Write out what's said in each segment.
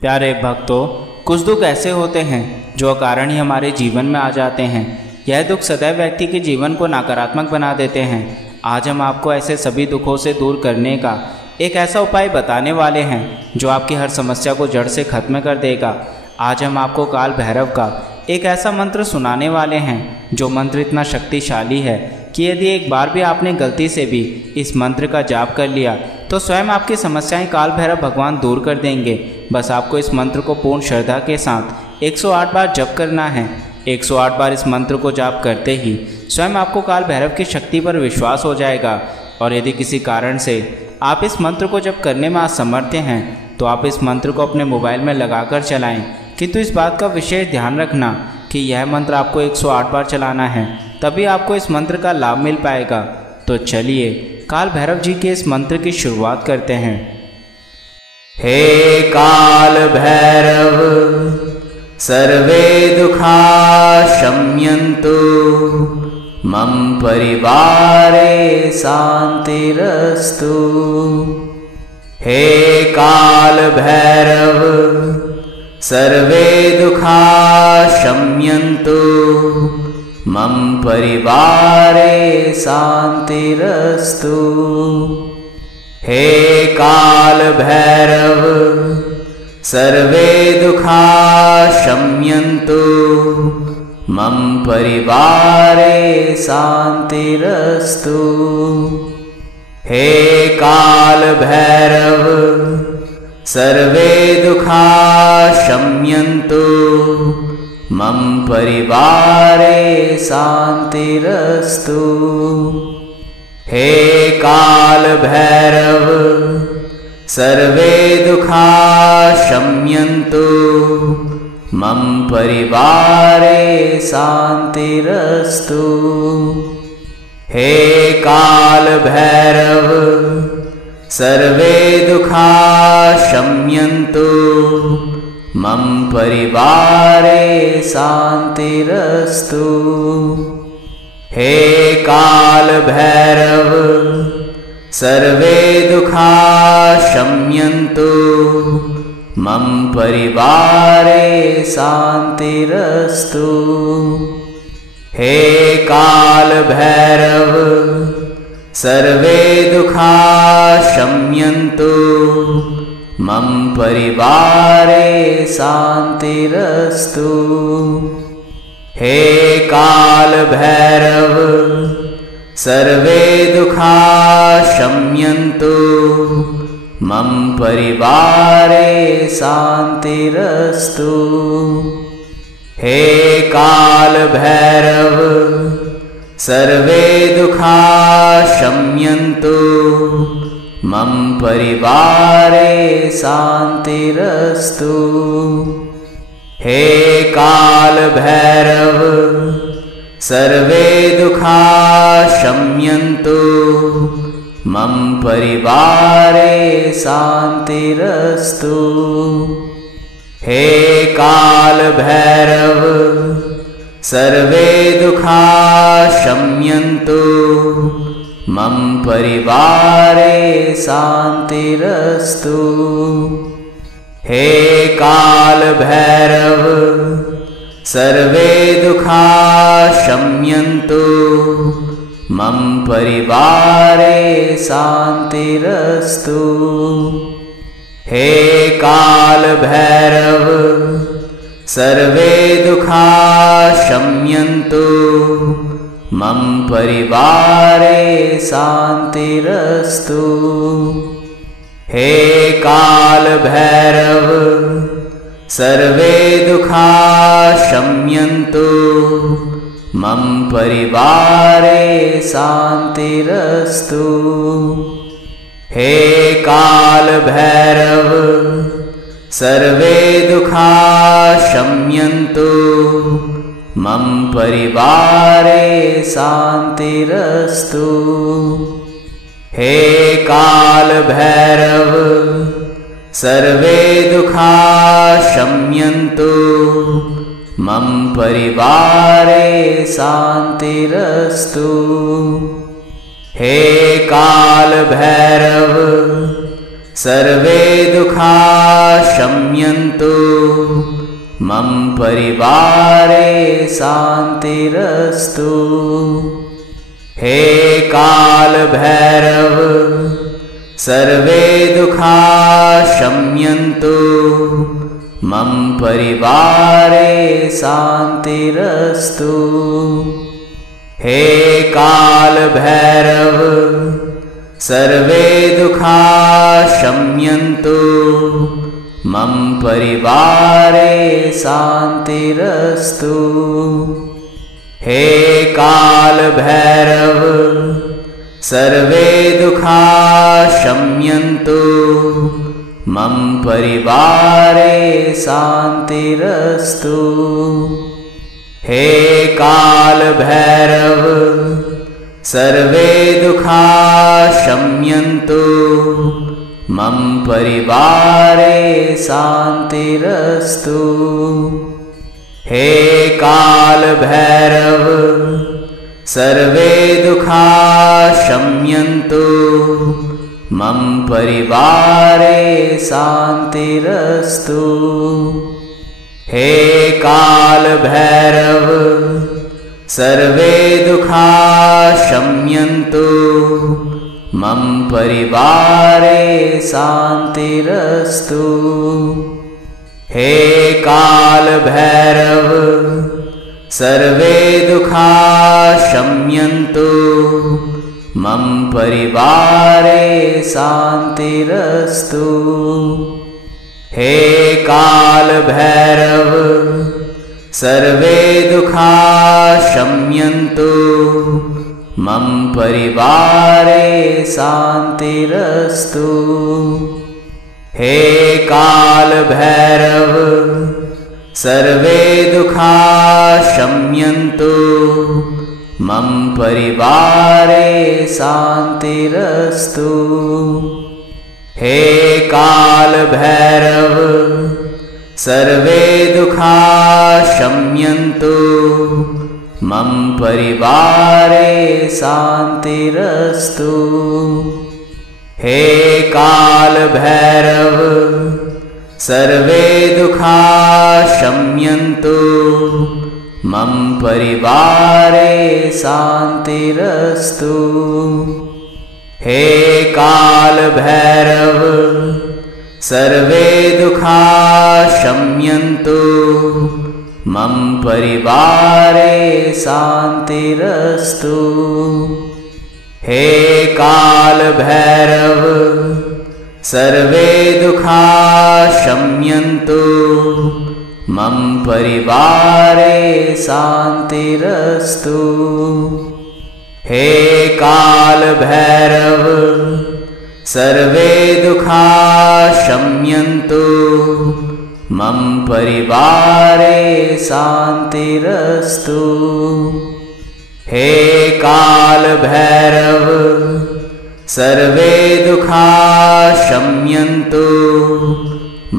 प्यारे भक्तों, कुछ दुख ऐसे होते हैं जो अकारण ही हमारे जीवन में आ जाते हैं। यह दुख सदैव व्यक्ति के जीवन को नकारात्मक बना देते हैं। आज हम आपको ऐसे सभी दुखों से दूर करने का एक ऐसा उपाय बताने वाले हैं जो आपकी हर समस्या को जड़ से खत्म कर देगा। आज हम आपको काल भैरव का एक ऐसा मंत्र सुनाने वाले हैं जो मंत्र इतना शक्तिशाली है कि यदि एक बार भी आपने गलती से भी इस मंत्र का जाप कर लिया तो स्वयं आपकी समस्याएं काल भैरव भगवान दूर कर देंगे। बस आपको इस मंत्र को पूर्ण श्रद्धा के साथ 108 बार जप करना है। 108 बार इस मंत्र को जाप करते ही स्वयं आपको काल भैरव की शक्ति पर विश्वास हो जाएगा। और यदि किसी कारण से आप इस मंत्र को जप करने में असमर्थ हैं तो आप इस मंत्र को अपने मोबाइल में लगाकर चलाएं, किंतु इस बात का विशेष ध्यान रखना कि यह मंत्र आपको 108 बार चलाना है, तभी आपको इस मंत्र का लाभ मिल पाएगा। तो चलिए काल भैरव जी के इस मंत्र की शुरुआत करते हैं। हे काल भैरव सर्वे दुखा शम्यन्तु मम परिवारे शान्तिरस्तु। हे काल भैरव सर्वे दुखा शम्यन्तु मम परिवारे शान्तिरस्तु। हे काल भैरव सर्वे दुखा शम्यन्तु मम परिवारे शान्तिरस्तु। हे काल भैरव सर्वे दुखा शम्यन्तु मम परिवारे शान्तिरस्तु। हे काल भैरव सर्वे दुखा शम्यन्तु मम परिवारे शान्तिरस्तु। हे काल भैरव सर्वे दुखा शम्यन्तु मम परिवारे शान्तिरस्तु। हे काल भैरव सर्वे दुखा शम्यन्तु मम परिवारे शान्तिरस्तु। हे काल भैरव सर्वे दुखा शम्यन्तु मम परिवारे शान्तिरस्तु। हे काल भैरव सर्वे दुखा शम्यन्तु मम परिवारे शान्तिरस्तु। हे काल भैरव सर्वे दुखा शम्यन्तु मम परिवारे शान्तिरस्तु। हे काल भैरव सर्वे दुखा शम्यन्तु मम परिवारे शान्तिरस्तु। हे काल भैरव सर्वे दुखा शम्यन्तु मम परिवारे शान्तिरस्तु। हे काल भैरव सर्वे दुखा शम्यन्तु मम परिवारे शान्तिरस्तु। हे काल भैरव सर्वे दुखा शम्यन्तु मम परिवारे शान्तिरस्तु। हे काल भैरव सर्वे दुखा शम्यन्तु मम परिवारे शान्तिरस्तु। हे काल भैरव सर्वे दुखा शम्यन्तु मम परिवारे शान्तिरस्तु। हे काल भैरव सर्वे दुखा शम्यन्तु मम परिवारे शान्तिरस्तु। हे काल भैरव सर्वे दुखा शम्यन्तु मम परिवारे शान्तिरस्तु। हे काल भैरव सर्वे दुखा शम्यन्तु मम परिवारे शान्तिरस्तु। हे काल भैरव सर्वे दुखा शम्यन्तु मम परिवारे शान्तिरस्तु। हे काल भैरव सर्वे दुखा शम्यन्तु मम परिवारे शान्तिरस्तु। हे काल भैरव सर्वे दुखा शम्यन्तु मम परिवारे शान्तिरस्तु। हे काल भैरव सर्वे दुखा शम्यन्तु मम परिवारे शान्तिरस्तु। हे काल भैरव सर्वे दुखा शम्यन्तु मम परिवारे शान्तिरस्तु। हे काल भैरव सर्वे दुखा शम्यन्तु मम परिवारे शान्तिरस्तु। हे काल भैरव सर्वे दुखा शम्यन्तु मम परिवारे शान्तिरस्तु। हे काल भैरव सर्वे दुखा शम्यन्तु मम परिवारे शान्तिरस्तु। हे काल भैरव सर्वे दुखा शम्यन्तु मम परिवारे शान्तिरस्तु। हे काल भैरव सर्वे दुखा शम्यन्तु मम परिवारे शान्तिरस्तु। हे काल भैरव सर्वे दुखा शम्यन्तु मम परिवारे शान्तिरस्तु। हे काल भैरव सर्वे दुखा शम्यन्तु मम परिवारे शान्तिरस्तु। हे काल भैरव सर्वे दुखा शम्यन्तु मम परिवारे शान्तिरस्तु। हे काल भैरव सर्वे दुखा शम्यन्तु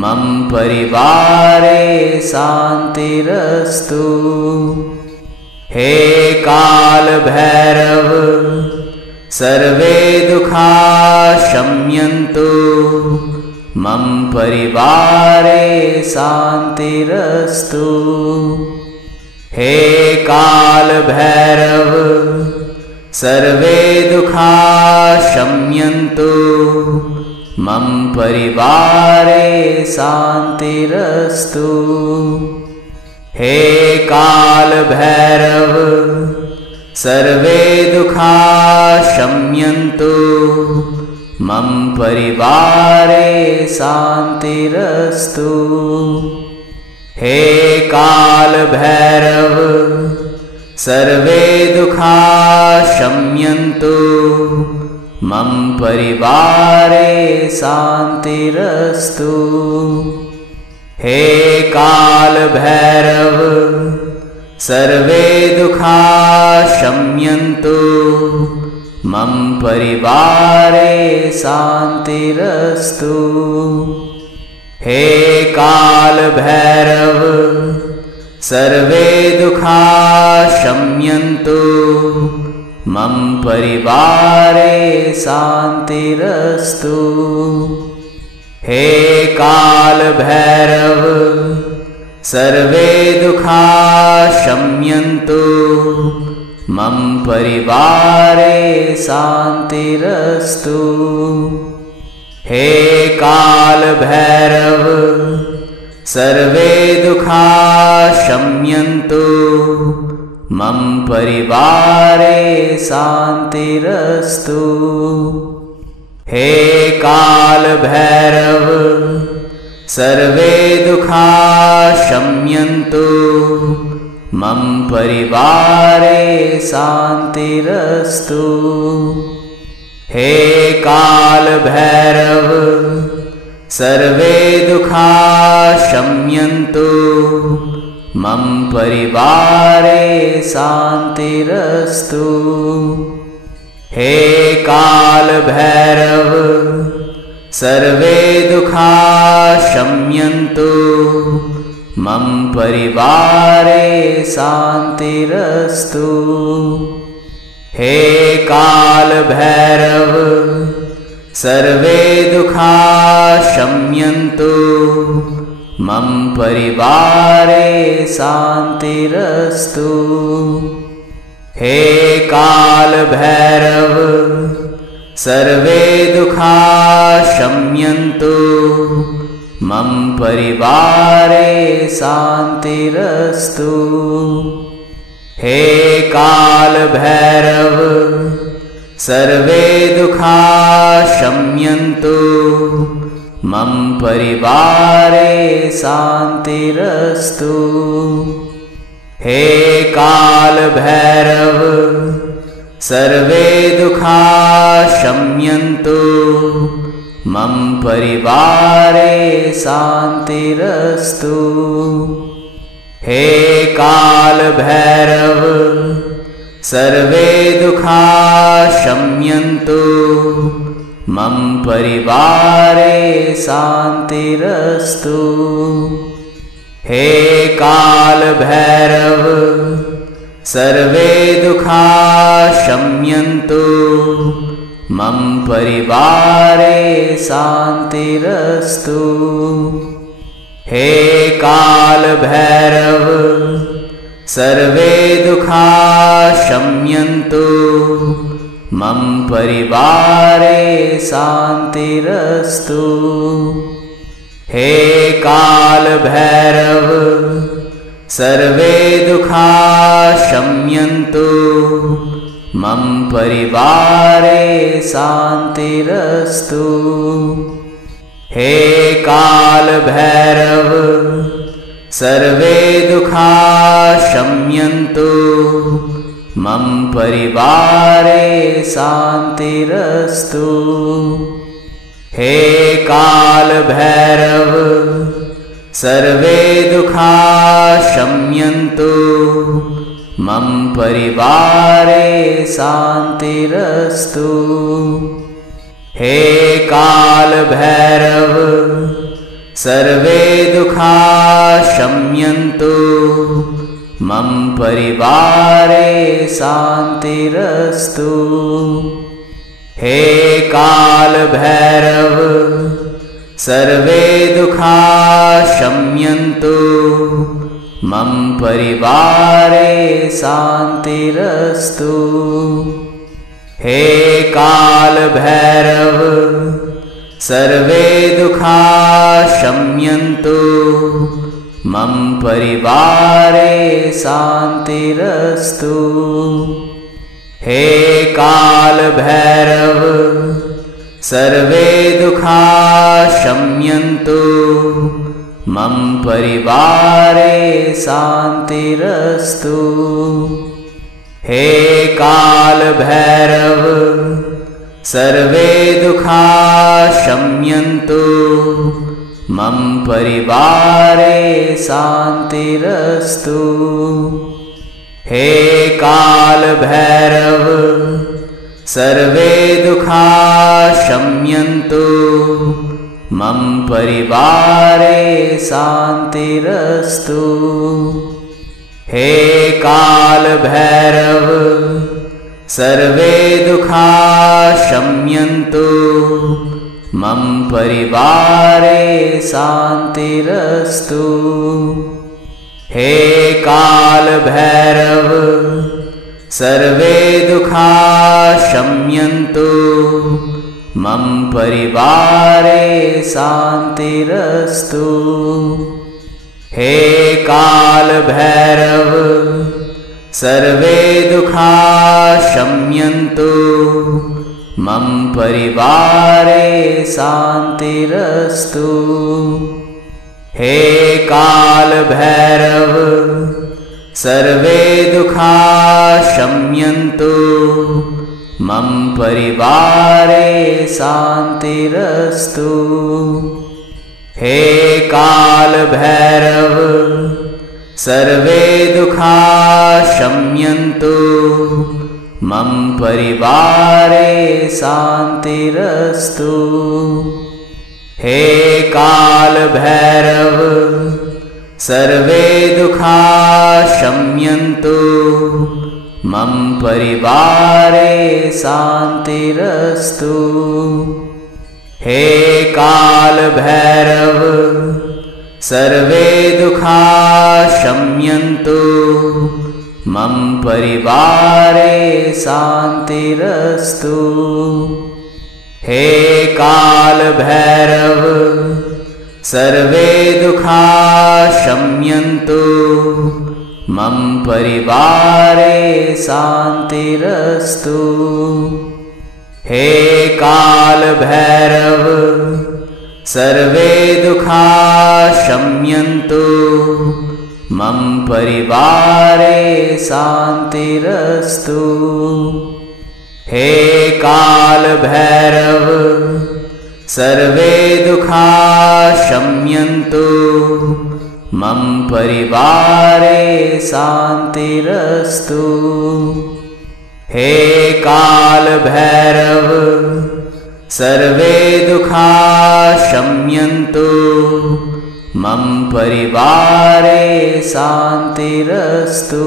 मम परिवारे शान्तिरस्तु। हे काल भैरव सर्वे दुखा शम्यन्तु मम परिवारे शान्तिरस्तु। हे काल भैरव सर्वे दुखा शम्यन्तु मम परिवारे शान्तिरस्तु। हे काल भैरव सर्वे दुखा शम्यन्तु मम परिवारे शान्तिरस्तु। हे काल भैरव सर्वे दुखा शम्यन्तु मम परिवारे शान्तिरस्तु। हे काल भैरव सर्वे दुखा शम्यन्तु मम परिवारे शान्तिरस्तु। हे काल भैरव सर्वे दुखा शम्यन्तु मम परिवारे शान्तिरस्तु। हे काल भैरव सर्वे दुखा शम्यन्तु मम परिवारे शान्तिरस्तु। हे काल भैरव सर्वे दुखा शम्यन्तु मम परिवारे शान्तिरस्तु। हे काल भैरव सर्वे दुखा शम्यन्तु मम परिवारे शान्तिरस्तु। हे काल भैरव सर्वे दुखा शम्यन्तु मम परिवारे शान्तिरस्तु। हे काल भैरव सर्वे दुखा शम्यन्तु मम परिवारे शान्तिरस्तु। हे काल भैरव सर्वे दुखा शम्यन्तु मम परिवारे शान्तिरस्तु। हे काल भैरव सर्वे दुखा शम्यन्तु मम परिवारे शान्तिरस्तु। हे काल भैरव सर्वे दुखा शम्यन्तु मम परिवारे शान्तिरस्तु। हे काल भैरव सर्वे दुखा शम्यन्तु मम परिवारे शान्तिरस्तु। हे काल भैरव सर्वे दुखा शम्यन्तु मम परिवारे शान्तिरस्तु। हे काल भैरव सर्वे दुखा शम्यन्तु मम परिवारे शान्तिरस्तु। हे काल भैरव सर्वे दुखा शम्यन्तु मम परिवारे शान्तिरस्तु। हे काल भैरव सर्वे दुखा शम्यन्तु मम परिवारे शान्तिरस्तु। हे काल भैरव सर्वे दुखा शम्यन्तु मम परिवारे शान्तिरस्तु। हे काल भैरव सर्वे दुखा शम्यन्तु मम परिवारे शान्तिरस्तु। हे काल भैरव सर्वे दुखा शम्यन्तु मम परिवारे शान्तिरस्तु। हे काल भैरव सर्वे दुखा शम्यन्तु मम परिवारे शान्तिरस्तु। हे काल भैरव सर्वे दुखा शम्यन्तु मम परिवारे शान्तिरस्तु। हे काल भैरव सर्वे दुखा शम्यन्तु मम परिवारे शान्तिरस्तु। हे काल भैरव सर्वे दुखा शम्यन्तु मम परिवारे शान्तिरस्तु। हे काल भैरव सर्वे दुखा शम्यन्तु मम परिवारे शान्तिरस्तु। हे काल भैरव सर्वे दुखा शम्यन्तु मम परिवारे शान्तिरस्तु। हे काल भैरव सर्वे दुखा शम्यन्तु, मम परिवारे शान्तिरस्तु। हे काल भैरव सर्वे दुखा शम्यन्तु, मम परिवारे शान्तिरस्तु। हे काल भैरव सर्वे दुखा शम्यन्तु, मम परिवारे शान्तिरस्तु। हे काल भैरव सर्वे दुखा शम्यन्तु, मम परिवारे शान्तिरस्तु। हे काल भैरव सर्वे दुखा शम्यन्तु, मम परिवारे शान्तिरस्तु। हे काल भैरव सर्वे दुखा शम्यन्तु, मम परिवारे शान्तिरस्तु। हे काल भैरव सर्वे दुखा शम्यन्तु, मम परिवारे शान्तिरस्तु। हे काल भैरव सर्वे दुखा शम्यन्तु, मम परिवारे शान्तिरस्तु। हे काल भैरव सर्वे दुखा शम्यन्तु, मम परिवारे शान्तिरस्तु। हे काल भैरव सर्वे दुखा शम्यन्तु, मम परिवारे शान्तिरस्तु।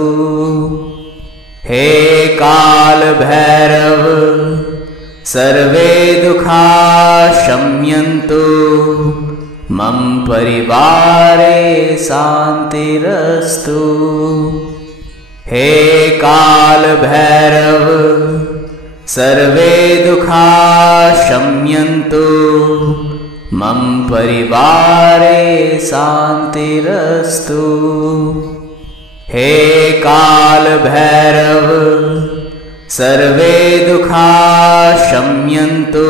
हे काल भैरव सर्वे दुखा शम्यन्तु, मम परिवारे शान्तिरस्तु। हे काल भैरव सर्वे दुखा शम्यन्तु, मम परिवारे शान्तिरस्तु। हे काल भैरव सर्वे दुखा शम्यन्तु,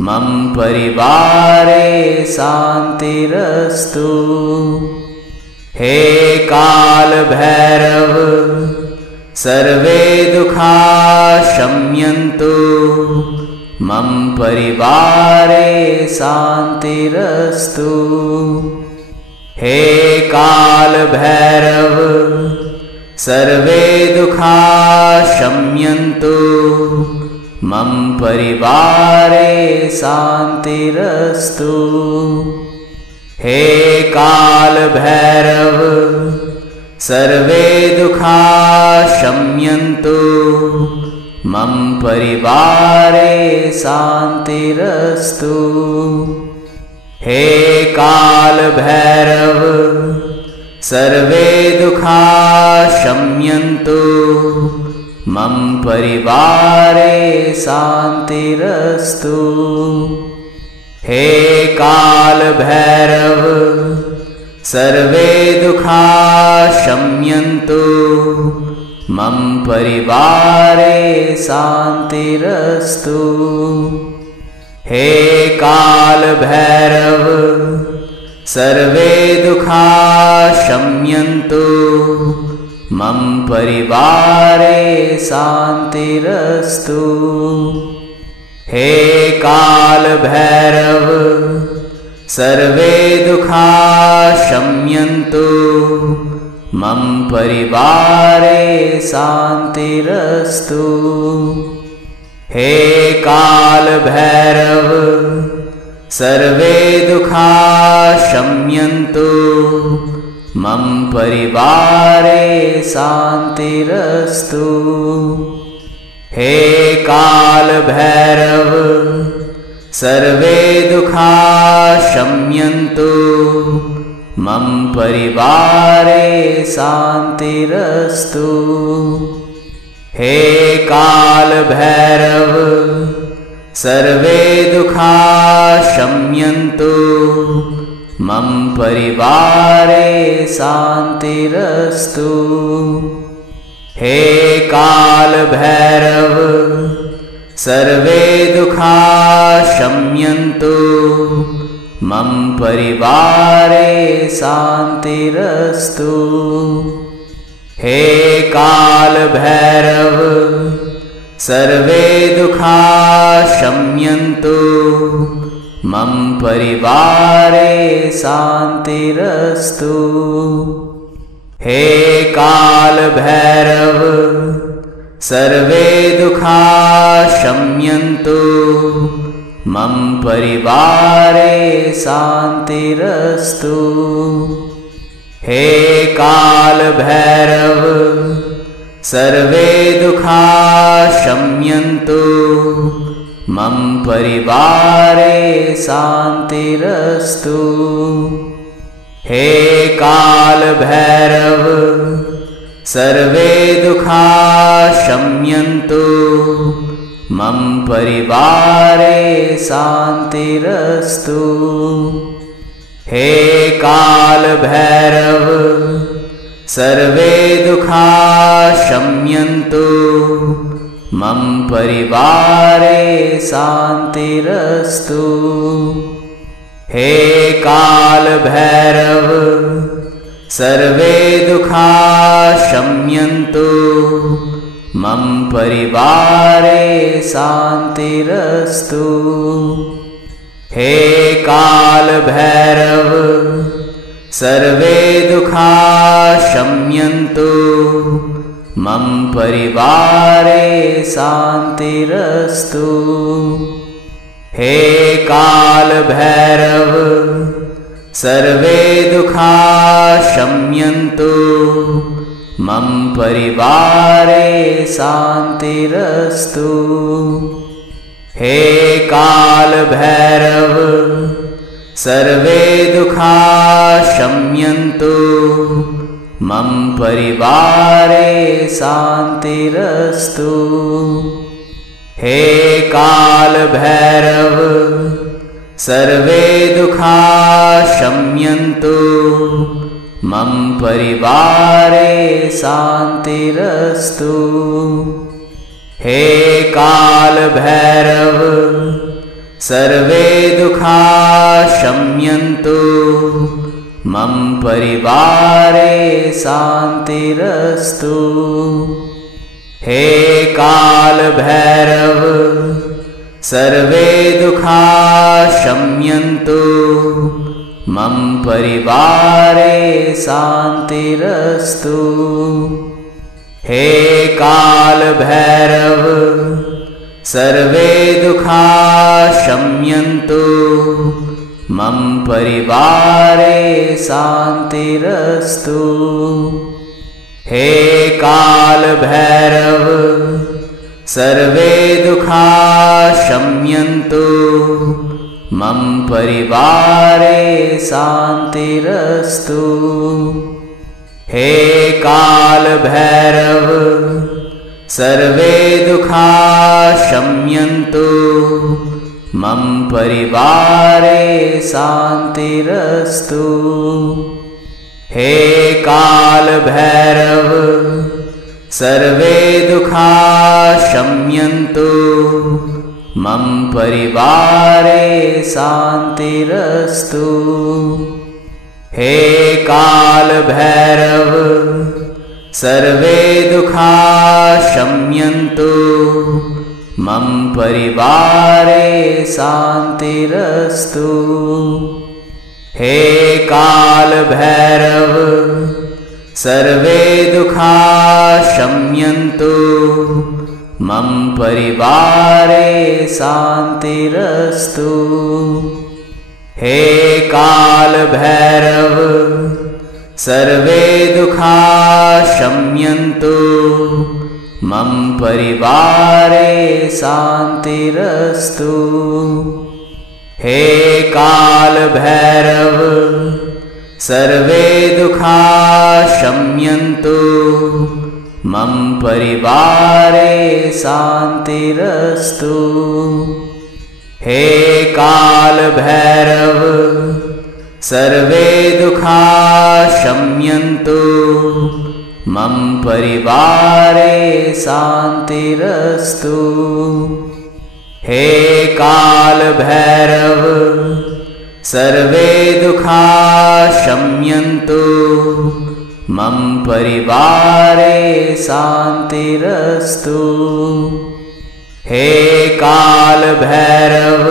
मम परिवारे शान्तिरस्तु। हे काल भैरव सर्वे दुखा शम्यन्तु, मम परिवारे शान्तिरस्तु। हे काल भैरव सर्वे दुखा शम्यन्तु, मम परिवारे शान्तिरस्तु। हे काल भैरव सर्वे दुखा शम्यन्तु, मम परिवारे शान्तिरस्तु। हे काल भैरव सर्वे दुखा शम्यन्तु, मम परिवारे शान्तिरस्तु। हे काल भैरव सर्वे दुखा शम्यन्तु, मम परिवारे शान्तिरस्तु। हे काल भैरव सर्वे दुखा शम्यन्तु, मम परिवारे शान्तिरस्तु। हे काल भैरव सर्वे दुखा शम्यन्तु, मम परिवारे शान्तिरस्तु। हे काल भैरव सर्वे दुखा शम्यन्तु, मम परिवारे शान्तिरस्तु। हे काल भैरव सर्वे दुःखा शम्यन्तु मम परिवारे शान्तिरस्तु। हे काल भैरव सर्वे दुःखा शम्यन्तु मम परिवारे शान्तिरस्तु। हे काल भैरव सर्वे दुःखा शम्यन्तु मम परिवारे शान्तिरस्तु। हे काल भैरव सर्वे दुःखा शम्यन्तु मम परिवारे शान्तिरस्तु। हे काल भैरव सर्वे दुःखा शम्यन्तु मम परिवारे शान्तिरस्तु। हे काल भैरव सर्वे दुःखा शम्यन्तु मम परिवारे शान्तिरस्तु। हे काल भैरव सर्वे दुःखा शम्यन्तु मम परिवारे शान्तिरस्तु। हे काल भैरव सर्वे दुःखा शम्यन्तु मम परिवारे शान्तिरस्तु। हे काल भैरव सर्वे दुःखा शम्यन्तु मम परिवारे शान्तिरस्तु। हे काल भैरव सर्वे दुःखा शम्यन्तु मम परिवारे शान्तिरस्तु। हे काल भैरव सर्वे दुःखा शम्यन्तु मम परिवारे शान्तिरस्तु। हे काल भैरव सर्वे दुःखा शम्यन्तु मम परिवारे शान्तिरस्तु। हे काल भैरव सर्वे दुःखा शम्यन्तु मम परिवारे शान्तिरस्तु। हे काल भैरव सर्वे दुःखा शम्यन्तु मम परिवारे शान्तिरस्तु। हे काल भैरव सर्वे दुःखा शम्यन्तु मम परिवारे शान्तिरस्तु। हे काल भैरव सर्वे दुःखा शम्यन्तु मम परिवारे शान्तिरस्तु। हे काल भैरव सर्वे दुःखा शम्यन्तु मम परिवारे शान्तिरस्तु। हे काल भैरव सर्वे दुःखा शम्यन्तु मम परिवारे शान्तिरस्तु। हे काल भैरव सर्वे दुःखा शम्यन्तु मम परिवारे शान्तिरस्तु। हे काल भैरव सर्वे दुःखा शम्यन्तु मम परिवारे शान्तिरस्तु। हे काल भैरव सर्वे दुःखा शम्यन्तु मम परिवारे शान्तिरस्तु। हे काल भैरव सर्वे दुःखा शम्यन्तु मम परिवारे शान्तिरस्तु। हे काल भैरव सर्वे दुखा शम्यन्तु मम परिवारे शान्तिरस्तु। हे काल भैरव सर्वे दुखा शम्यन्तु मम परिवारे शान्तिरस्तु। हे काल भैरव सर्वे दुखा शम्यन्तु मम परिवारे शान्तिरस्तु। हे काल भैरव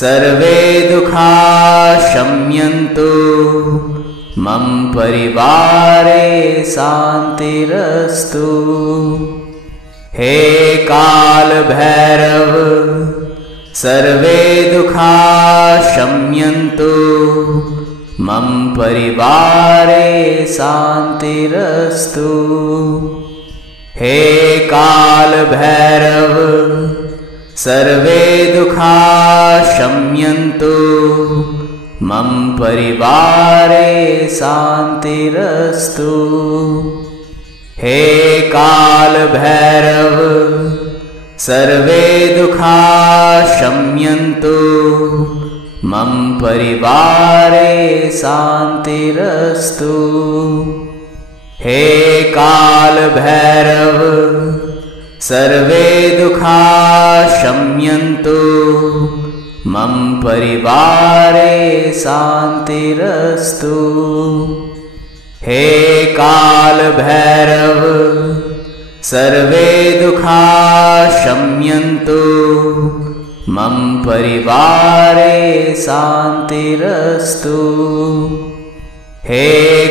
सर्वे दुखा शम्यन्तु मम परिवारे शान्तिरस्तु। हे काल भैरव सर्वे दुखा शम्यन्तु मम परिवारे शान्तिरस्तु। हे काल भैरव सर्वे दुखा शम्यन्तु मम परिवारे शान्तिरस्तु। हे काल भैरव सर्वे दुखा शम्यन्तु मम परिवारे शान्तिरस्तु। हे काल भैरव सर्वे दुखा शम्यन्तु मम परिवारे शान्तिरस्तु। हे काल भैरव सर्वे दुखा शम्यन्तु मम परिवारे शान्तिरस्तु। हे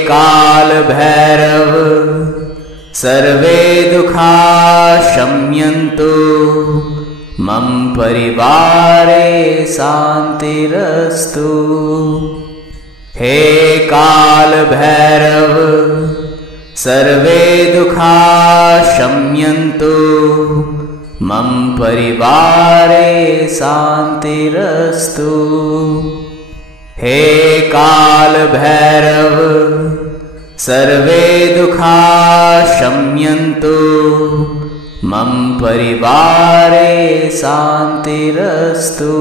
काल भैरव सर्वे दुखा शम्यन्तु मम परिवारे शान्तिरस्तु। हे काल भैरव सर्वे दुखा शम्यन्तु मम परिवारे शान्तिरस्तु। हे काल भैरव सर्वे दुखा शम्यन्तु मम परिवारे शान्तिरस्तु।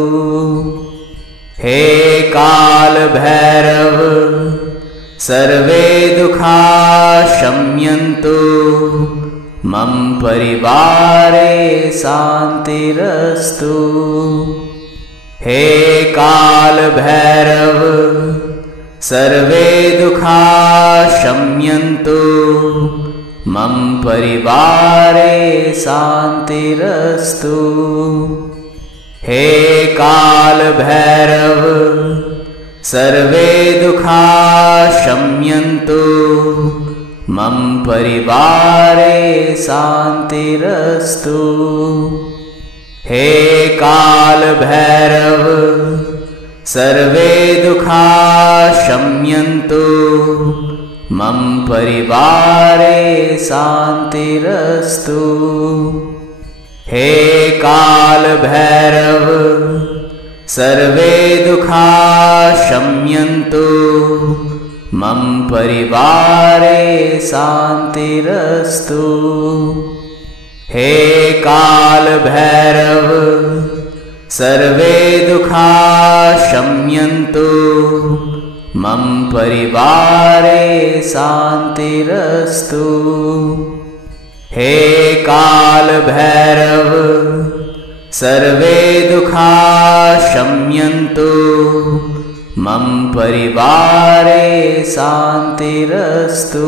हे काल भैरव सर्वे दुखा शम्यन्तु मम परिवारे शान्तिरस्तु। हे काल भैरव सर्वे दुखा शम्यन्तु मम परिवारे शान्तिरस्तु। हे काल भैरव सर्वे दुखा शम्यन्तु मम परिवारे शान्तिरस्तु। हे काल भैरव सर्वे दुखा शम्यन्तु मम परिवारे शान्तिरस्तु। हे काल भैरव सर्वे दुखा शम्यन्तु मम परिवारे शान्तिरस्तु। हे काल भैरव सर्वे दुखा शम्यन्तु मम परिवारे शान्तिरस्तु। हे काल भैरव सर्वे दुखा शम्यन्तु मम परिवारे शान्तिरस्तु।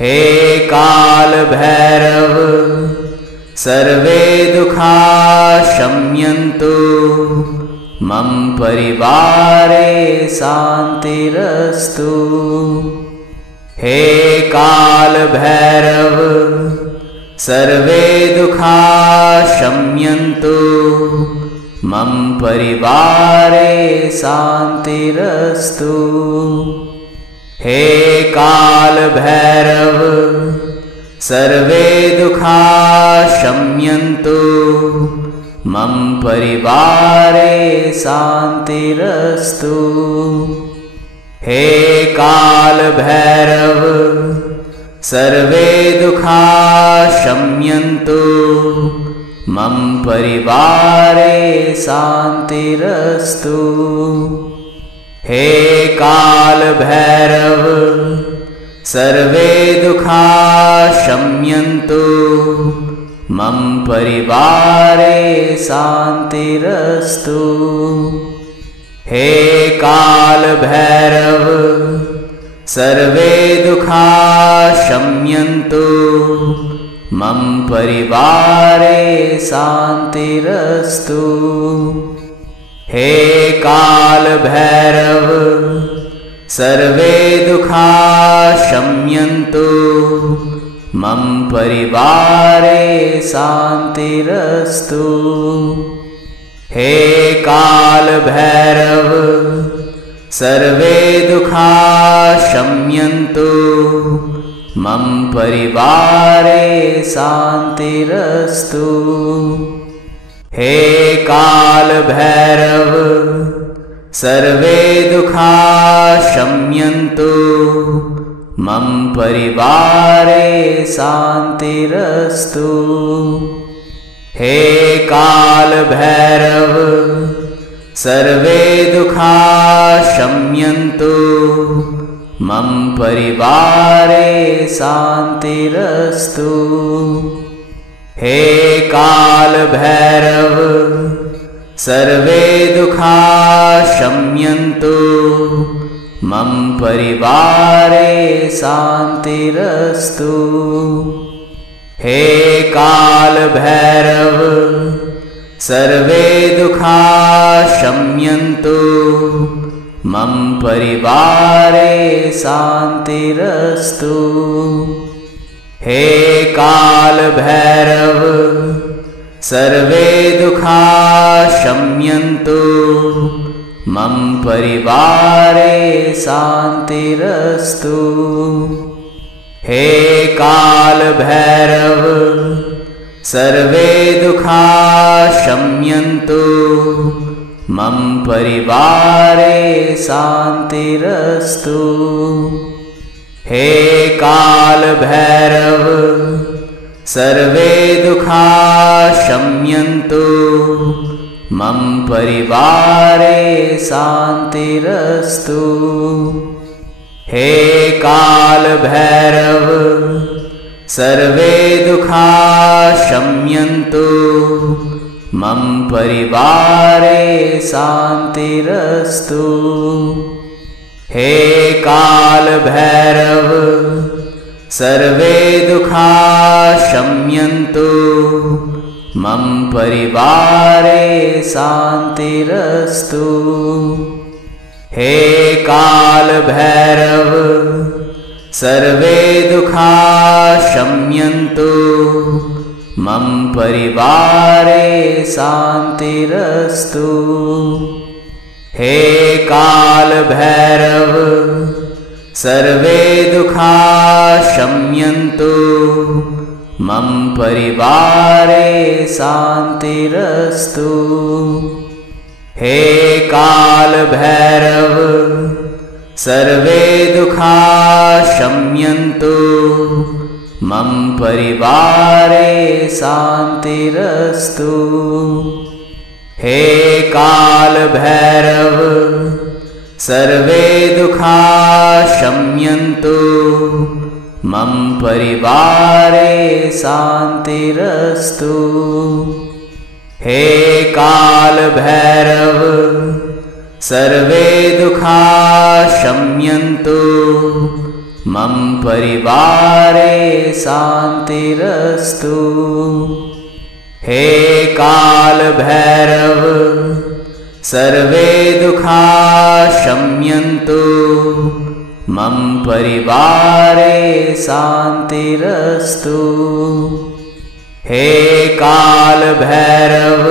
हे काल भैरव सर्वे दुखा शम्यन्तु मम परिवारे शान्तिरस्तु। हे काल भैरव सर्वे दुखा शम्यन्तु मम परिवारे शान्तिरस्तु। हे काल भैरव सर्वे दुखा शम्यन्तु मम परिवारे शान्तिरस्तु। हे काल भैरव सर्वे दुखा शम्यन्तु, मम परिवारे शान्तिरस्तु। हे काल भैरव सर्वे दुखा शम्यन्तु, मम परिवारे शान्तिरस्तु। हे काल भैरव सर्वे दुखा शम्यन्तु, मम परिवारे शान्तिरस्तु। हे काल भैरव सर्वे दुखा शम्यन्तु, मम परिवारे शान्तिरस्तु। हे काल भैरव सर्वे दुखा शम्यन्तु, मम परिवारे शान्तिरस्तु। हे काल भैरव सर्वे दुखा शम्यन्तु, मम परिवारे शान्तिरस्तु। हे काल भैरव सर्वे दुखा शम्यन्तु, मम परिवारे शान्तिरस्तु। हे काल भैरव सर्वे दुखा शम्यन्तु, मम परिवारे शान्तिरस्तु। हे काल भैरव सर्वे दुखा शम्यन्तु, मम परिवारे शान्तिरस्तु। हे काल भैरव सर्वे दुखा शम्यन्तु, मम परिवारे शान्तिरस्तु। हे काल भैरव सर्वे दुखा शम्यन्तु, मम परिवारे शान्तिरस्तु। हे काल भैरव सर्वे दुखा शम्यन्तु, मम परिवारे शान्तिरस्तु। हे काल भैरव सर्वे दुखा शम्यन्तु, मम परिवारे शान्तिरस्तु। हे काल भैरव सर्वे दुखा शम्यन्तु, मम परिवारे शान्तिरस्तु। हे काल भैरव सर्वे दुखा शम्यन्तु, मम परिवारे शान्तिरस्तु। हे काल भैरव सर्वे दुखा शम्यन्तु, मम परिवारे शान्तिरस्तु। हे काल भैरव सर्वे दुखा शम्यन्तु, मम परिवारे शान्तिरस्तु। हे काल भैरव सर्वे दुखा शम्यन्तु, मम परिवारे शान्तिरस्तु। हे काल भैरव सर्वे दुखा शम्यन्तु, मम परिवारे शान्तिरस्तु। हे काल भैरव सर्वे दुखा शम्यन्तु, मम परिवारे शान्तिरस्तु। हे काल भैरव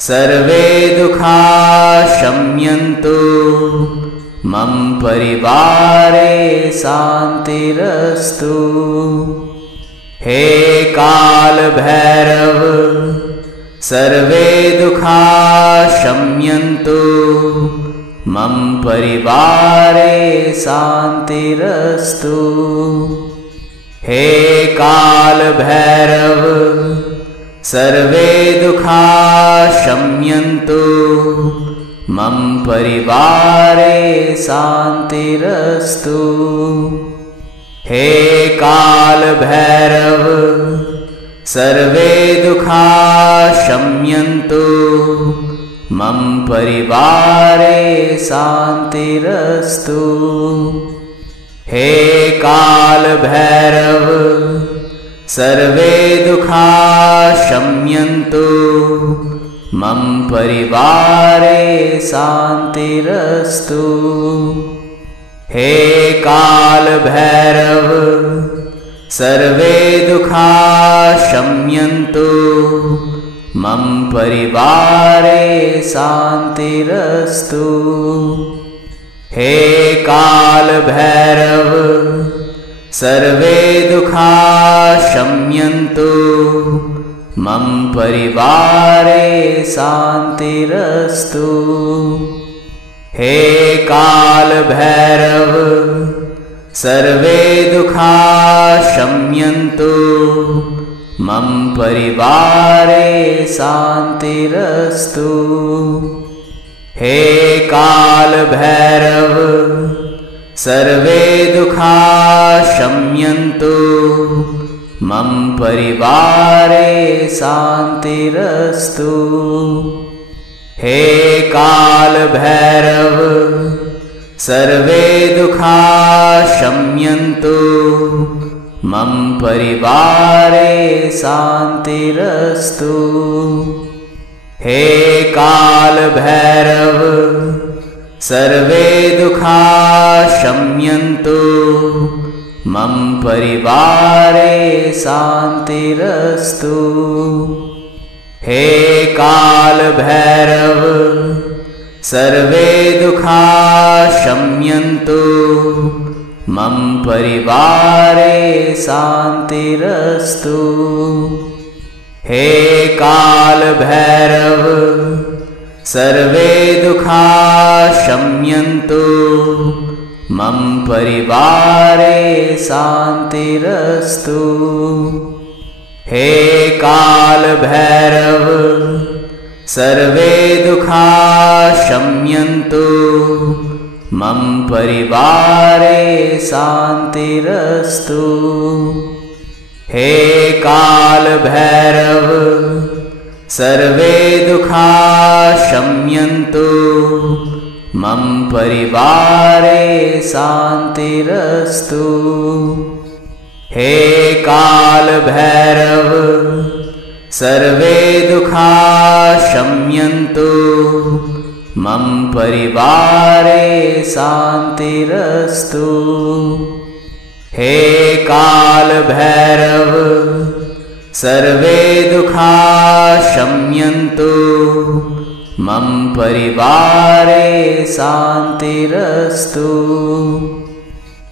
सर्वे दुखा शम्यन्तु, मम परिवारे शान्तिरस्तु। हे काल भैरव सर्वे दुखा शम्यन्तु मम परिवारे शान्तिरस्तु। हे काल भैरव सर्वे दुखा शम्यन्तु मम परिवारे शान्तिरस्तु। हे काल भैरव सर्वे दुखा शम्यन्तु मम परिवारे शान्तिरस्तु। हे काल भैरव सर्वे दुखा शम्यन्तु मम परिवारे शान्तिरस्तु। हे काल भैरव सर्वे दुखा शम्यन्तु मम परिवारे शान्तिरस्तु। हे काल भैरव सर्वे दुखा शम्यन्तु मम परिवारे शान्तिरस्तु। हे काल भैरव सर्वे दुखा शम्यन्तु मम परिवारे शान्तिरस्तु। हे काल भैरव सर्वे दुखा शम्यन्तु मम परिवारे शान्तिरस्तु। हे काल भैरव सर्वे दुखा शम्यन्तु मम परिवारे शान्तिरस्तु। हे काल भैरव सर्वे दुखा शम्यन्तु मम परिवारे शान्तिरस्तु। हे काल भैरव सर्वे दुखा शम्यन्तु मम परिवारे शान्तिरस्तु। हे काल भैरव सर्वे दुखा शम्यन्तु मम परिवारे शान्तिरस्तु। हे काल भैरव सर्वे दुखा शम्यन्तु मम परिवारे शान्तिरस्तु। हे काल भैरव सर्वे दुखा शम्यन्तु मम परिवारे शान्तिरस्तु। हे काल भैरव सर्वे दुखा शम्यन्तु मम परिवारे शान्तिरस्तु। हे काल भैरव सर्वे दुखा शम्यन्तु मम परिवारे शान्तिरस्तु।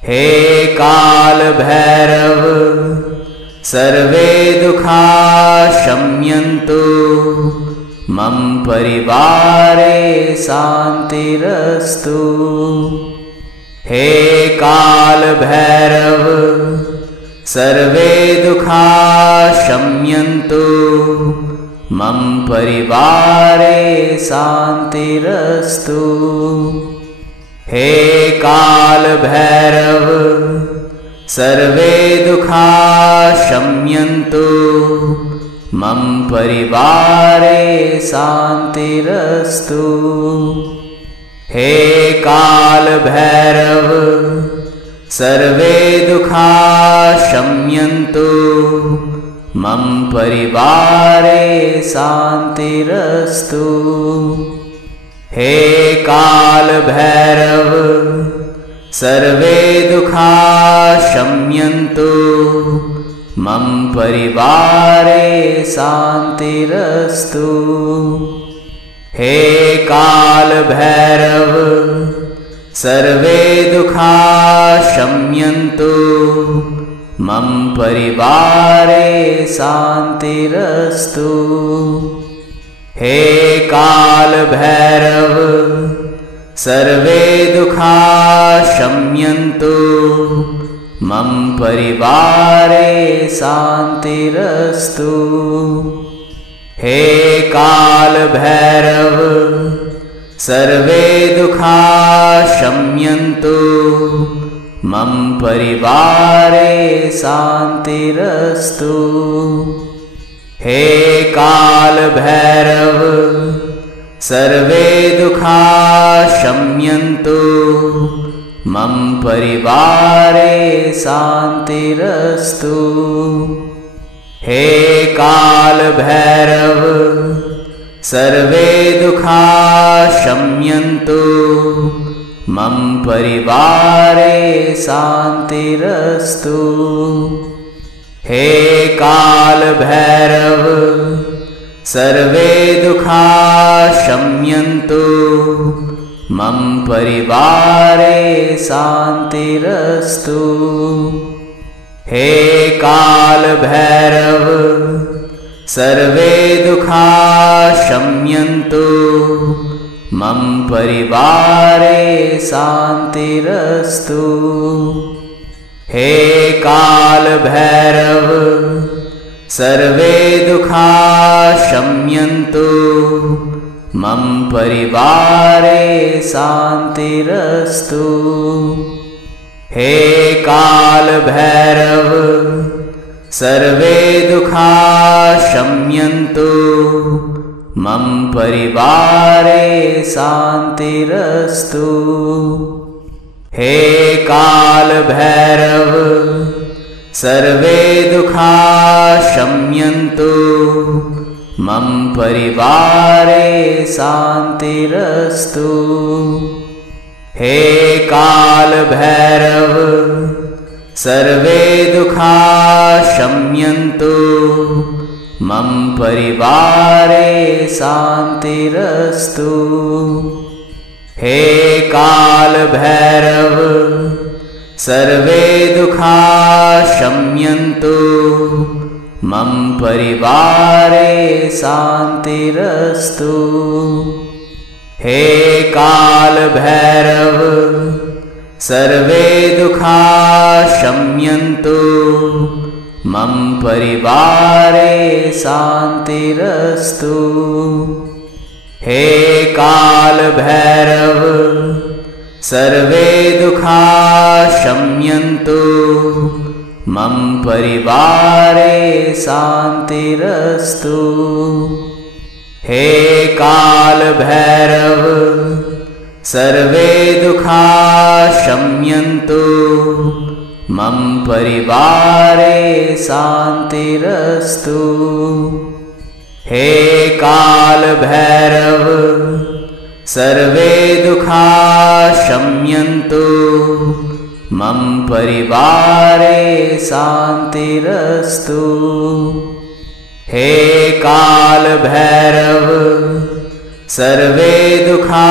हे काल भैरव सर्वे दुखा शम्यन्तु मम परिवारे शान्तिरस्तु। हे काल भैरव सर्वे दुखा शम्यन्तु मम परिवारे शान्तिरस्तु। हे काल भैरव सर्वे दुखा शम्यन्तु मम परिवारे शान्तिरस्तु। हे काल भैरव सर्वे दुखा शम्यन्तु मम परिवारे शान्तिरस्तु। हे काल भैरव सर्वे दुखा शम्यन्तु मम परिवारे शान्तिरस्तु। हे काल भैरव सर्वे दुखा शम्यन्तु मम परिवारे शान्तिरस्तु। हे काल भैरव सर्वे दुखा शम्यन्तु मम परिवारे शान्तिरस्तु। हे काल भैरव सर्वे दुखा शम्यन्तु मम परिवारे शान्तिरस्तु। हे काल भैरव सर्वे दुखा शम्यन्तु मम परिवारे शान्तिरस्तु। हे काल भैरव सर्वे दुखा शम्यन्तु मम परिवारे शान्तिरस्तु। हे काल भैरव सर्वे दुखा शम्यन्तु मम परिवारे शान्तिरस्तु। हे काल भैरव सर्वे दुखा शम्यन्तु मम परिवारे शान्तिरस्तु। हे काल भैरव सर्वे दुखा शम्यन्तु मम परिवारे शान्तिरस्तु। हे काल भैरव सर्वे दुखा शम्यन्तु मम परिवारे शान्तिरस्तु। हे काल भैरव सर्वे दुखा शम्यन्तु मम परिवारे शान्तिरस्तु। हे काल भैरव सर्वे दुखा शम्यन्तु मम परिवारे शान्तिरस्तु। हे काल भैरव सर्वे दुखा शम्यन्तु मम परिवारे शान्तिरस्तु। हे काल भैरव सर्वे दुखा शम्यन्तु मम परिवारे शान्तिरस्तु। हे काल भैरव सर्वे दुखा शम्यन्तु मम परिवारे शान्तिरस्तु। हे काल भैरव सर्वे दुखा शम्यन्तु मम परिवारे शान्तिरस्तु। हे काल भैरव सर्वे दुखा शम्यन्तु मम परिवारे शान्तिरस्तु। हे काल भैरव सर्वे दुखा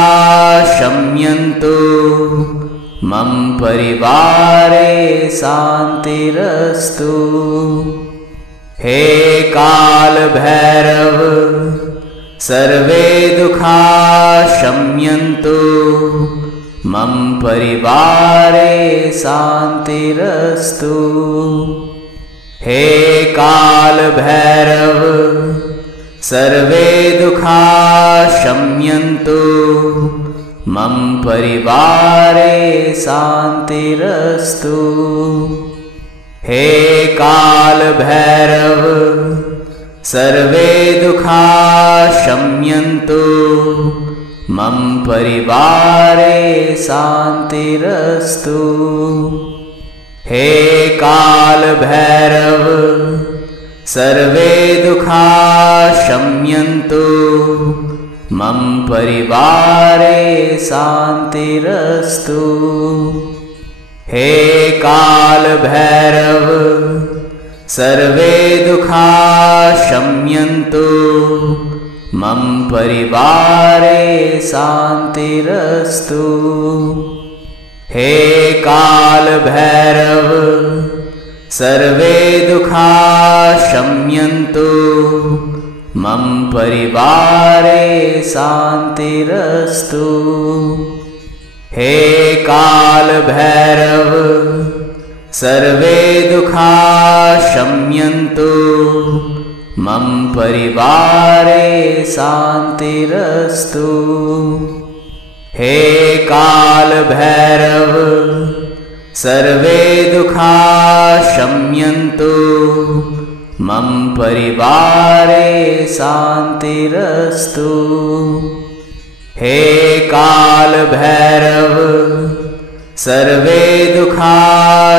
शम्यन्तु मम परिवारे शान्तिरस्तु। हे काल भैरव सर्वे दुखा शम्यन्तु मम परिवारे शान्तिरस्तु। हे काल भैरव सर्वे दुखा शम्यन्तु मम परिवारे शान्तिरस्तु। हे काल भैरव सर्वे दुखा शम्यन्तु मम परिवारे शान्तिरस्तु। हे काल भैरव सर्वे दुखा शम्यन्तु मम परिवारे शान्तिरस्तु। हे काल भैरव सर्वे दुखा शम्यन्तु मम परिवारे शान्तिरस्तु। हे काल भैरव सर्वे दुखा शम्यन्तु मम परिवारे शान्तिरस्तु। हे काल भैरव सर्वे दुखा शम्यन्तु, मम परिवारे शान्तिरस्तु। हे काल भैरव सर्वे दुखा शम्यन्तु, मम परिवारे शान्तिरस्तु। हे काल भैरव सर्वे दुखा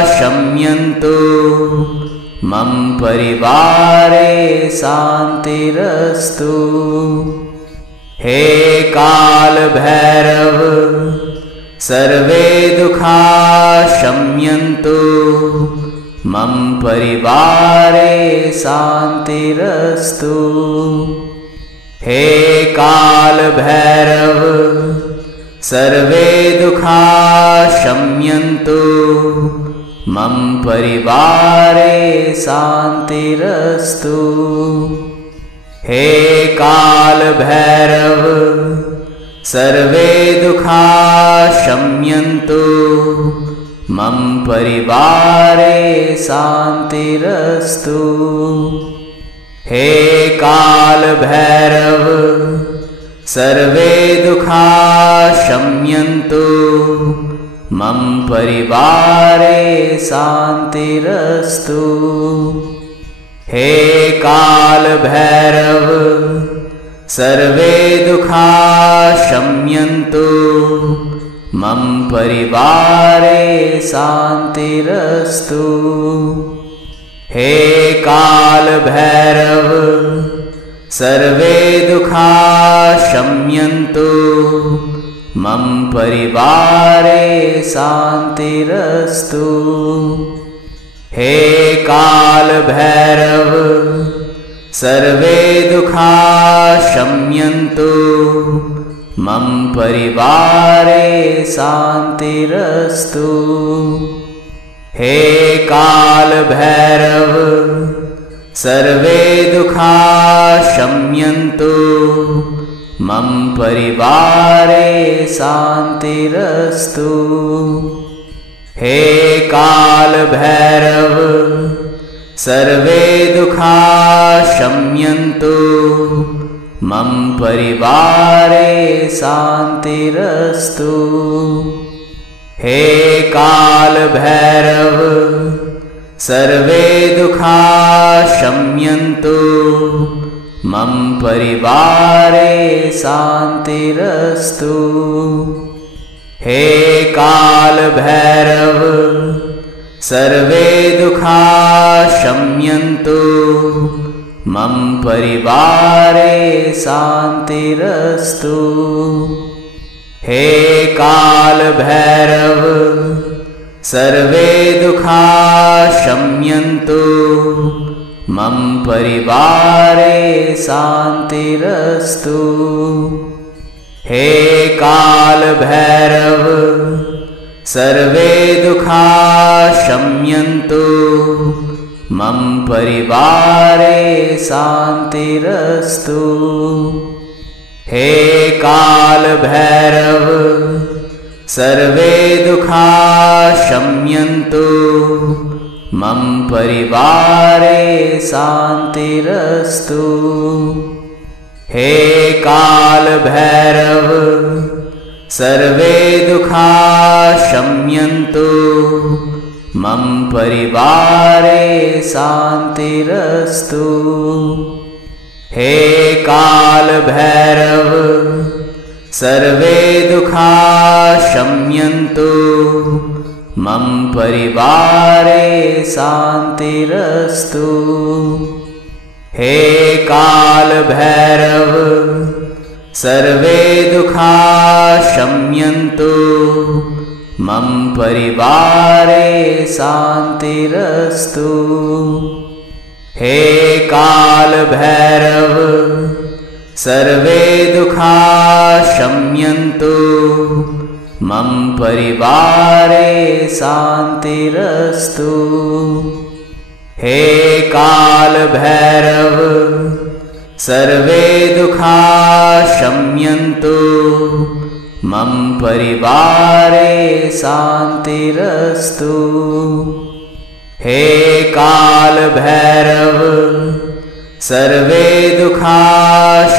शम्यन्तु, मम परिवारे शान्तिरस्तु। हे काल भैरव सर्वे दुखा शम्यन्तु, मम परिवारे शान्तिरस्तु। हे काल भैरव सर्वे दुखा शम्यन्तु, मम परिवारे शान्तिरस्तु। हे काल भैरव सर्वे दुखा शम्यन्तु, मम परिवारे शान्तिरस्तु। हे काल भैरव सर्वे दुखा शम्यन्तु, मम परिवारे शान्तिरस्तु। हे काल भैरव सर्वे दुखा शम्यन्तु, मम परिवारे शान्तिरस्तु। हे काल भैरव सर्वे दुखा शम्यन्तु, मम परिवारे शान्तिरस्तु। हे काल भैरव सर्वे दुखा शम्यन्तु, मम परिवारे शान्तिरस्तु। हे काल भैरव सर्वे दुखा शम्यन्तु, मम परिवारे शान्तिरस्तु। हे काल भैरव सर्वे दुखा शम्यन्तु, मम परिवारे शान्तिरस्तु। हे काल भैरव सर्वे दुखा शम्यन्तु, मम परिवारे शान्तिरस्तु। हे काल भैरव सर्वे दुखा शम्यन्तु, मम परिवारे शान्तिरस्तु। हे काल भैरव सर्वे दुखा शम्यन्तु, मम परिवारे शान्तिरस्तु। हे काल भैरव सर्वे दुखा शम्यन्तु, मम परिवारे शान्तिरस्तु। हे काल भैरव सर्वे दुखा शम्यन्तु, मम परिवारे शान्तिरस्तु। हे काल भैरव सर्वे दुखा शम्यन्तु, मम परिवारे शान्तिरस्तु। हे काल भैरव सर्वे दुखा शम्यन्तु, मम परिवारे शान्तिरस्तु। हे काल भैरव सर्वे दुखा शम्यन्तु, मम परिवारे शान्तिरस्तु। हे काल भैरव सर्वे दुखा शम्यन्तु, मम परिवारे शान्तिरस्तु। हे काल भैरव सर्वे दुःखा शम्यन्तु मम परिवारे शान्तिरस्तु। हे काल भैरव सर्वे दुःखा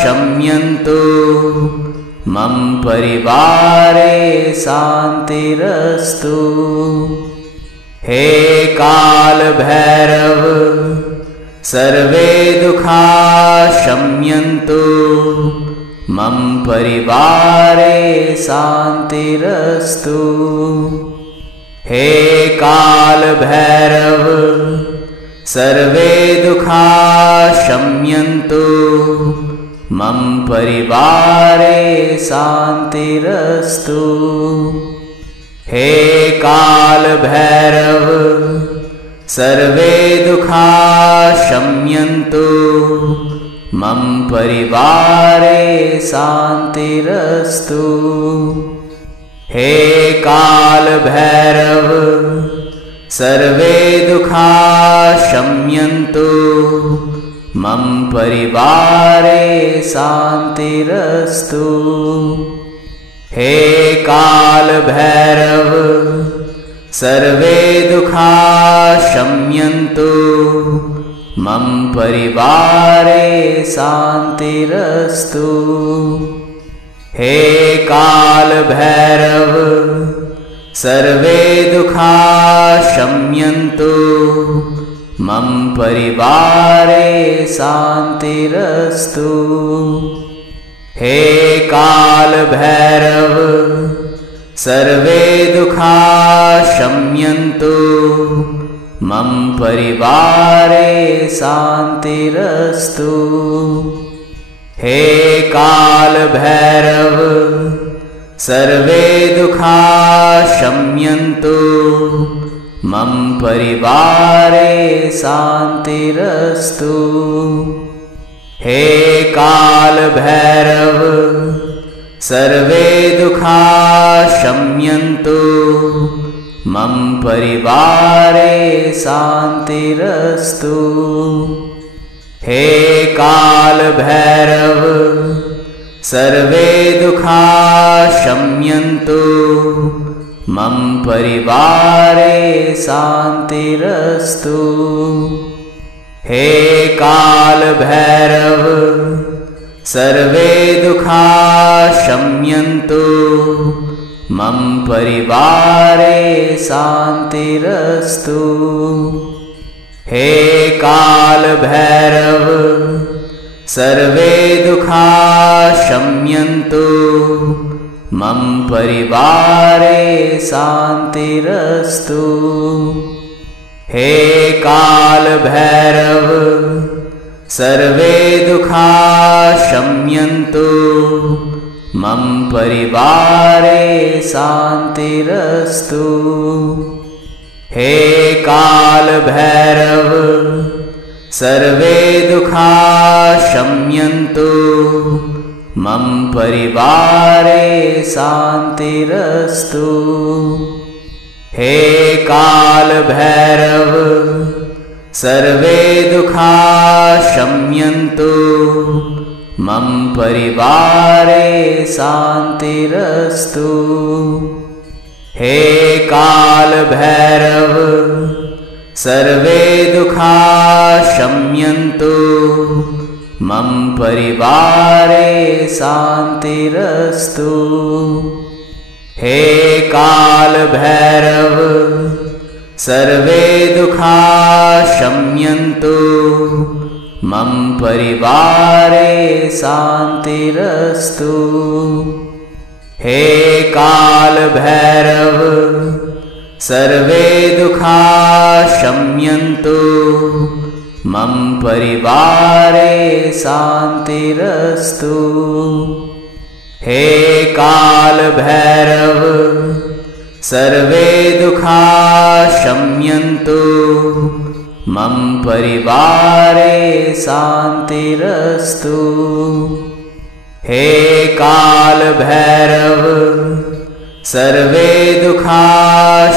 शम्यन्तु मम परिवारे शान्तिरस्तु। हे काल भैरव सर्वे दुःखा शम्यन्तु मम परिवारे शान्तिरस्तु। हे काल भैरव सर्वे दुःखा शम्यन्तु मम परिवारे शान्तिरस्तु। हे काल भैरव सर्वे दुःखा शम्यन्तु मम परिवारे शान्तिरस्तु। हे काल भैरव सर्वे दुःखा शम्यन्तु मम परिवारे शान्तिरस्तु। हे काल भैरव सर्वे दुःखा शम्यन्तु मम परिवारे शान्तिरस्तु। हे काल भैरव सर्वे दुःखा शम्यन्तु मम परिवारे शान्तिरस्तु। हे काल भैरव सर्वे दुःखा शम्यन्तु मम परिवारे शान्तिरस्तु। हे काल भैरव सर्वे दुःखा शम्यन्तु मम परिवारे शान्तिरस्तु। हे काल भैरव सर्वे दुःखा शम्यन्तु मम परिवारे शान्तिरस्तु। हे काल भैरव सर्वे दुःखा शम्यन्तु मम परिवारे शान्तिरस्तु। हे काल भैरव सर्वे दुःखा शम्यन्तु मम परिवारे शान्तिरस्तु। हे काल भैरव सर्वे दुःखा शम्यन्तु मम परिवारे शान्तिरस्तु। हे काल भैरव सर्वे दुःखा शम्यन्तु मम परिवारे शान्तिरस्तु। हे काल भैरव सर्वे दुःखा शम्यन्तु मम परिवारे शान्तिरस्तु। हे काल भैरव सर्वे दुःखा शम्यन्तु मम परिवारे शान्तिरस्तु। हे काल भैरव सर्वे दुःखा शम्यन्तु मम परिवारे शान्तिरस्तु। हे काल भैरव सर्वे दुःखा शम्यन्तु मम परिवारे शान्तिरस्तु। हे काल भैरव सर्वे दुःखा शम्यन्तु मम परिवारे शान्तिरस्तु। हे काल भैरव सर्वे दुःखा शम्यन्तु मम परिवारे शान्तिरस्तु। हे काल भैरव सर्वे दुःखा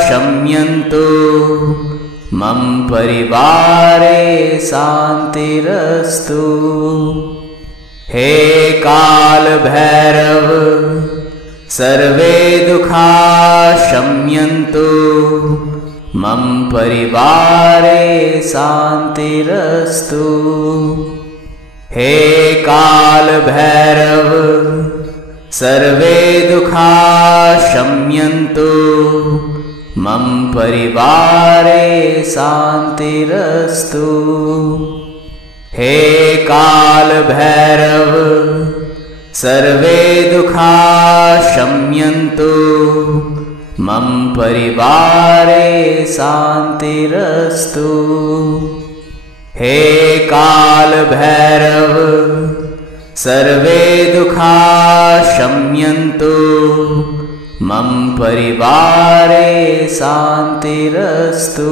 शम्यन्तु मम परिवारे शान्तिरस्तु। हे काल भैरव सर्वे दुखा शम्यन्तु मम परिवारे शान्तिरस्तु। हे काल भैरव सर्वे दुखा शम्यन्तु मम परिवारे शान्तिरस्तु। हे काल भैरव सर्वे दुखा शम्यन्तु मम परिवारे शान्तिरस्तु। हे काल भैरव सर्वे दुखा शम्यन्तु मम परिवारे शान्तिरस्तु।